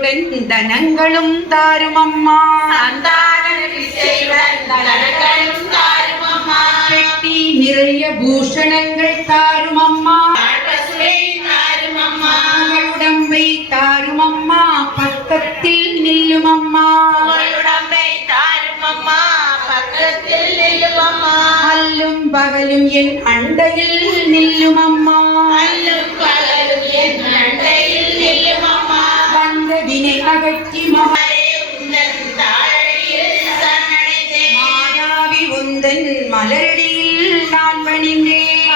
பிச்சையுடன் தனங்களும் தாரும் அம்மா. பெட்டி நிறைய பூஷணங்கள் தாரும் அம்மா. உடம்பை தாரும் அம்மா. பக்கத்தில் நில்லும் அம்மா. அல்லும் பகலும் என் அண்டையில் நில்லும் அம்மா. வந்த வினை அகற்றி மாயாவி உந்தன் மலரடியில் நான் பணிந்தேன்.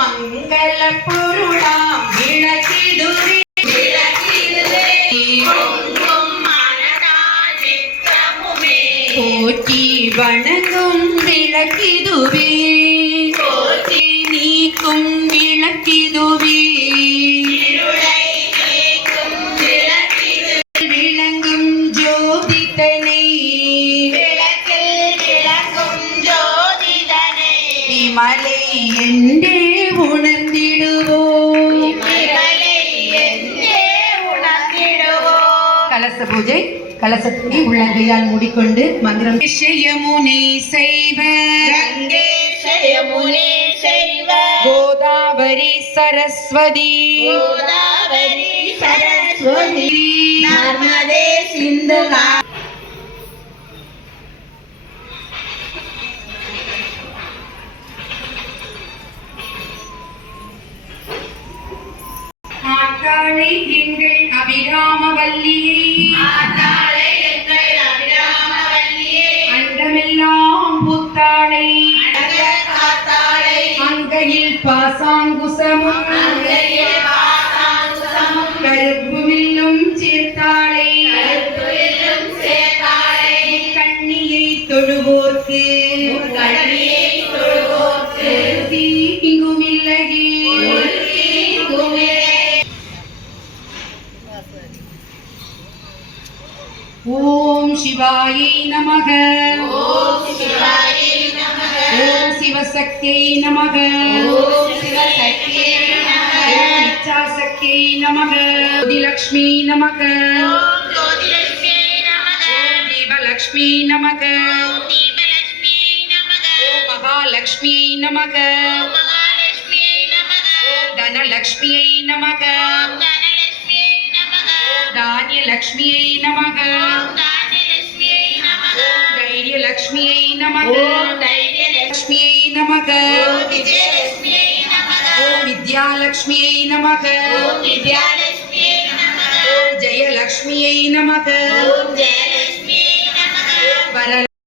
மங்கள பொருளாம் விளக்கிடுவே போற்றி வணங்கும் விளக்கிடுவே நீக்கும் விளக்கிடுவே விளங்கும் ஜோதிதனை விமலை என்றே உணர்ந்திடுவோம். கலச பூஜை கலசத்தை உள்ளங்கையால் மூடிக்கொண்டு மந்திரம் யமுனே செய்வ கோதாவரி சரஸ்வதி நர்மதே சிந்து ஆட்டாளை எங்கள் அபிராமவல்லியை அண்டமெல்லாம் புத்தாளை அங்கையில் பாசாங்குசமும் கருப்புமில்லும் சேர்த்தாளை கண்ணியை தொழுவோர்க்கு தீங்குமில்லகே. ஓம் சிவாயை நமக. ஓம் சிவசக்தியை நமக. ஓம் இச்சாசக்தியை நமக. ஜோதிலக்ஷ்மி நமக. ஓம் தீபலக்ஷ்மி நமக. ஓம் மகாலக்ஷ்மியை நமக. ஓம் தனலக்ஷ்மியை நமக. ஓம் தானியலக்ஷ்மியை நமக. ஓம் தைரியலக்ஷ்மியை நமக. லக்ஷ்மியை நமக. ஓம் வித்யாலக்ஷ்மியை நமக. ஓம் ஜெயலக்ஷ்மியை நமக.